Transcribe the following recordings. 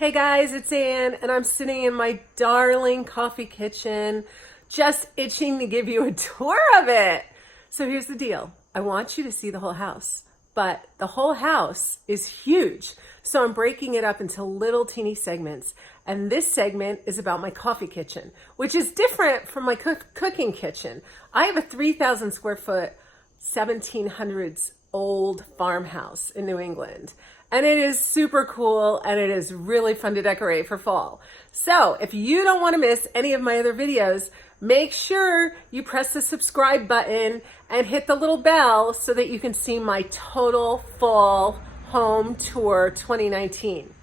Hey guys, it's Ann, and I'm sitting in my darling coffee kitchen, just itching to give you a tour of it. So here's the deal. I want you to see the whole house, but the whole house is huge. So I'm breaking it up into little teeny segments. And this segment is about my coffee kitchen, which is different from my cooking kitchen. I have a 3,000 square foot, 1700s old farmhouse in New England. And it is super cool and it is really fun to decorate for fall. So if you don't want to miss any of my other videos, make sure you press the subscribe button and hit the little bell so that you can see my total fall home tour 2019.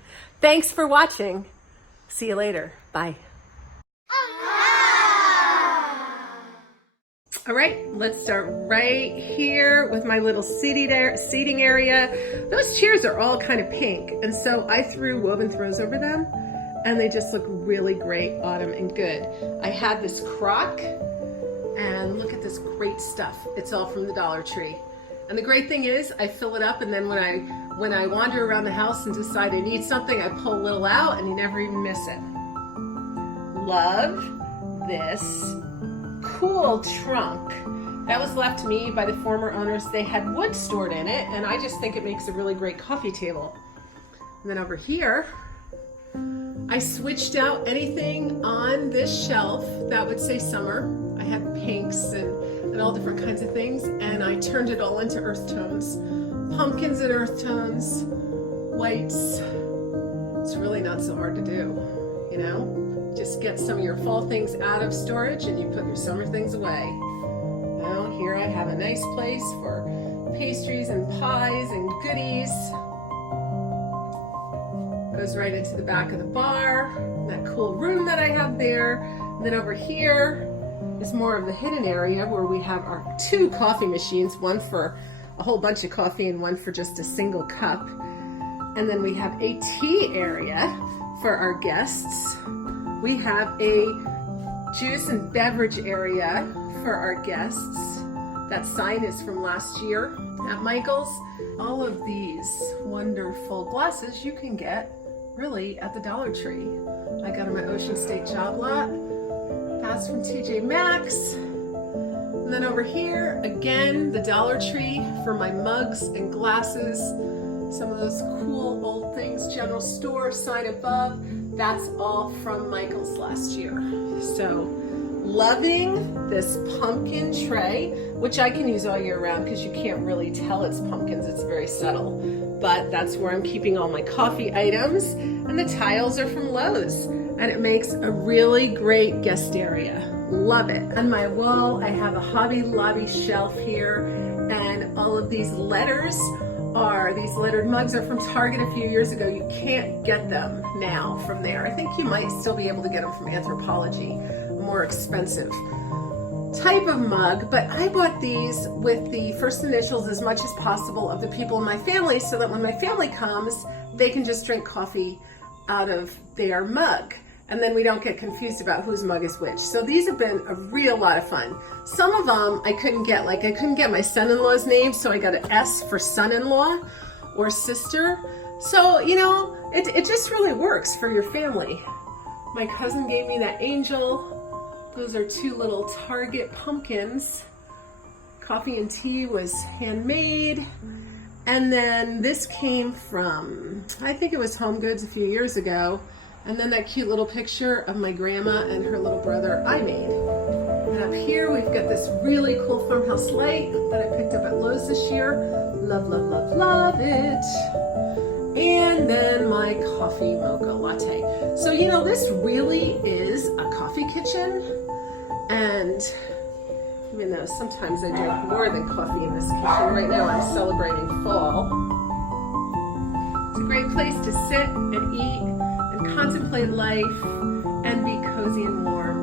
Thanks for watching. See you later. Bye. All right, let's start right here with my little seating area. Those chairs are all kind of pink, and so I threw woven throws over them, and they just look really great, autumn and good. I had this crock, and look at this great stuff. It's all from the Dollar Tree. And the great thing is, I fill it up, and then when I wander around the house and decide I need something, I pull a little out, and you never even miss it. Love this cool trunk. That was left to me by the former owners. They had wood stored in it, and I just think it makes a really great coffee table. And then over here, I switched out anything on this shelf that would say summer. I had pinks and all different kinds of things, and I turned it all into earth tones. Pumpkins and earth tones, whites. It's really not so hard to do, you know? Just get some of your fall things out of storage and you put your summer things away. Now here I have a nice place for pastries and pies and goodies. Goes right into the back of the bar, that cool room that I have there. And then over here is more of the hidden area where we have our two coffee machines, one for a whole bunch of coffee and one for just a single cup. And then we have a tea area for our guests. We have a juice and beverage area for our guests. That sign is from last year at Michael's. All of these wonderful glasses you can get really at the Dollar Tree. I got them at Ocean State Job Lot. That's from TJ Maxx. And then over here, again, the Dollar Tree for my mugs and glasses. Some of those cool old things, general store sign above. That's all from Michael's last year. So loving this pumpkin tray, which I can use all year round because you can't really tell it's pumpkins. It's very subtle, but that's where I'm keeping all my coffee items. And the tiles are from Lowe's, and it makes a really great guest area. Love it. On my wall, I have a Hobby Lobby shelf here, and all of these these lettered mugs are from Target a few years ago. You can't get them now from there. I think you might still be able to get them from Anthropologie, a more expensive type of mug, but I bought these with the first initials as much as possible of the people in my family so that when my family comes, they can just drink coffee out of their mug. And then we don't get confused about whose mug is which. So these have been a real lot of fun. Some of them I couldn't get, like I couldn't get my son-in-law's name, so I got an S for son-in-law or sister. So, you know, it just really works for your family. My cousin gave me that angel. Those are two little Target pumpkins. Coffee and tea was handmade. And then this came from, I think it was Home Goods a few years ago. And then that cute little picture of my grandma and her little brother I made. And up here we've got this really cool farmhouse light that I picked up at Lowe's this year. Love, love, love, love it. And then my coffee mocha latte. So, you know, this really is a coffee kitchen. And even though sometimes I drink more than coffee in this kitchen, right now I'm celebrating fall. It's a great place to sit and eat, contemplate life, and be cozy and warm.